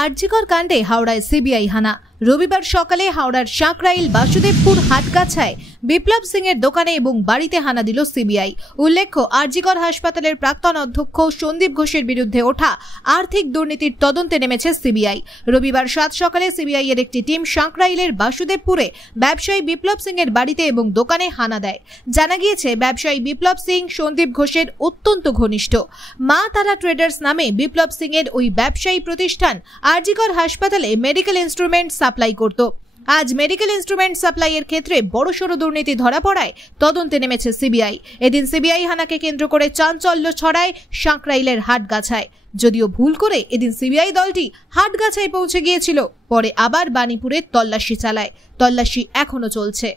আরজিকর কাণ্ডে হাওড়ায় সিবিআই হানা। রবিবার সকালে হাওড়ার সাঁকরাইল বাসুদেবপুর হাটগাছায় বিপ্লব সিং এর দোকানে এবং বাড়িতে হানা দিল সিবিআই। উল্লেখ্য, আরজিকর হাসপাতালের প্রাক্তন অধ্যক্ষ সন্দীপ ঘোষের বিরুদ্ধে ওঠা আর্থিক দুর্নীতির তদন্তে নেমেছে সিবিআই। রবিবার সাত সকালে সিবিআই এর একটি টিম সাঁকরাইলের বাসুদেবপুরে ব্যবসায়ী বিপ্লব সিং এর বাড়িতে এবং দোকানে হানা দেয়। জানা গিয়েছে, ব্যবসায়ী বিপ্লব সিং সন্দীপ ঘোষের অত্যন্ত ঘনিষ্ঠ। মা তারা ট্রেডার্স নামে বিপ্লব সিং এর ওই ব্যবসায়ী প্রতিষ্ঠান আরজিকর হাসপাতালে মেডিকেল ইনস্ট্রুমেন্ট সাপ্লাই করত। আজ মেডিকেল ইনস্ট্রুমেন্ট সাপ্লাইয়ের ক্ষেত্রে বড়সড় দুর্নীতি ধরা পড়ায় তদন্তে নেমেছে সিবিআই। এদিন সিবিআই হানাকে কেন্দ্র করে চাঞ্চল্য ছড়ায় সাঁকরাইলের হাটগাছায়। যদিও ভুল করে এদিন সিবিআই দলটি হাটগাছায় পৌঁছে গিয়েছিল, পরে আবার বাণীপুরে তল্লাশি চালায়। তল্লাশি এখনো চলছে।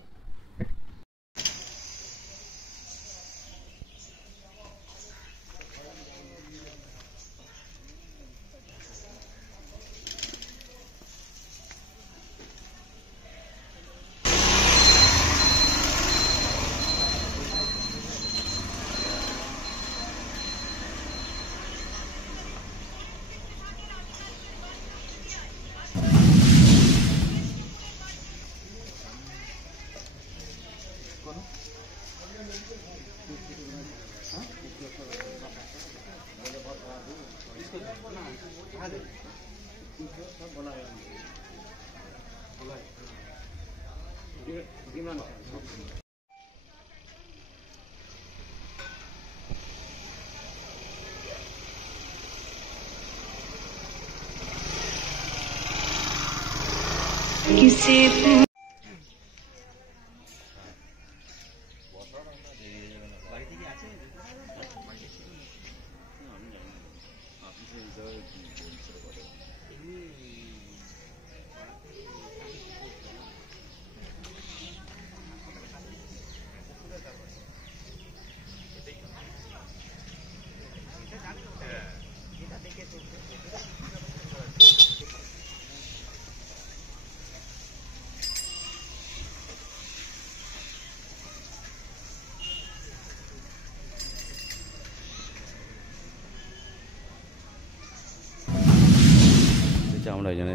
আমরা ওই জন্য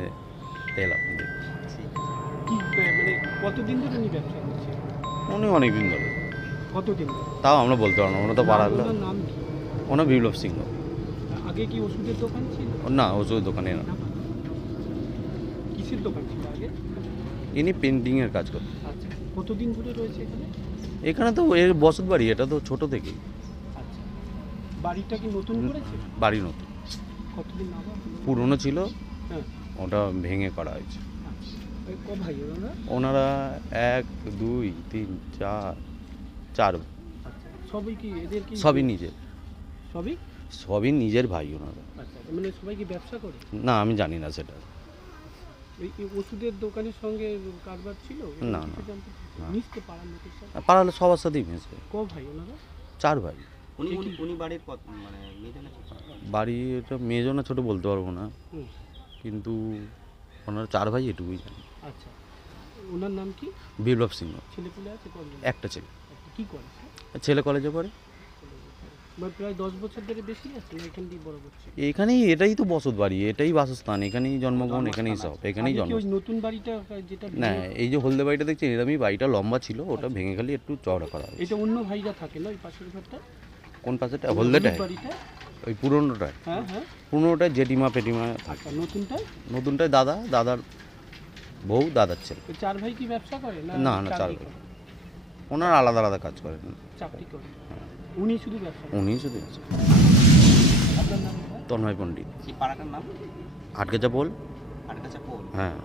এলাম। মানে কতদিন ধরে উনি ব্যবসা করছেন? উনি অনেক দিন ধরে। কতদিন? তাও আমরা বলতে পারবো না, ওনা তো পাড়ার লোক। নাম কি? ওনা বিপ্লব সিং। আগে কি ওষুধের দোকান ছিল? না, ওষুধের দোকানে না। কিসের দোকান ছিল আগে? ইনি পেন্টিং এর কাজ করতেন। আচ্ছা, কতদিন ধরে রয়েছে এখানে? এখানে তো এর বসত বাড়ি, এটা তো ছোট থেকেই। আচ্ছা, বাড়িটা কি নতুন করেছে? বাড়ি নতুন। কতদিন আগে? পুরনো ছিল, হ্যাঁ, ওটা ভেঙে করা হয়েছে। ক ভাই ওনারা 1 2 3 4 আচ্ছা, সবই কি এদের কি? সবই নিজের। সবই নিজের ভাই ওনারা। আচ্ছা, মানে সবাই কি ব্যবসা করে? না, আমি জানি না সেটা। এই ওষুধের দোকানের সঙ্গে কারবার ছিল? না, মিশতে পারার মতো পাড়ার সবার সাথেই মিশে। ক ভাই ওনারা? 4 ভাই। উনি বাড়ির কত, মানে বাড়ি এটা মেজো না ছোট বলতে পারবো না, কিন্তু ওনারা 4 ভাই, এটুকুই জানি। আচ্ছা, ওনার নাম কি? বিপ্লব সিং। ছেলেপুলে আছে কত? একটা ছেলে। কি করে? ছেলে কলেজে পড়ে। প্রায় 10 বছর ধরে বেশি আছে না এখান দিয়ে বড় করছে? এখানেই, এটাই তো বসত বাড়ি, এটাই বাসস্থান, এখানেই জন্মগ্রহণ, এখানেই সব, এখানেই জন্ম। নতুন বাড়িটা যেটা না, এই যে হলদে বাড়িটা দেখছেন, এরকমই বাড়িটা লম্বা ছিল, ওটা ভেঙে খালি একটু চওড়া করা হয়েছে। এটা অন্য ভাইরা থাকে না ওই পাশের ঘরটা? কোন পাশেটা? হলদেটা? ওই পুরনোটায়। হ্যাঁ হ্যাঁ, পুরনোটায় জেঠিমা পেটিমা থাকে। নতুনটায় দাদার বউ, দাদার ছেলে। 4 ভাই কি ব্যবসা করে? না, 4 ভাই ওনার আলাদা আলাদা কাজ করেন, চাকরি করে। উনি শুধু ব্যবসা? উনি শুধু। আপনার নাম? তন্ময় পণ্ডিত। কি পাড়াটার নাম? হাটগাছা পোল। হাটগাছা পোল, হ্যাঁ।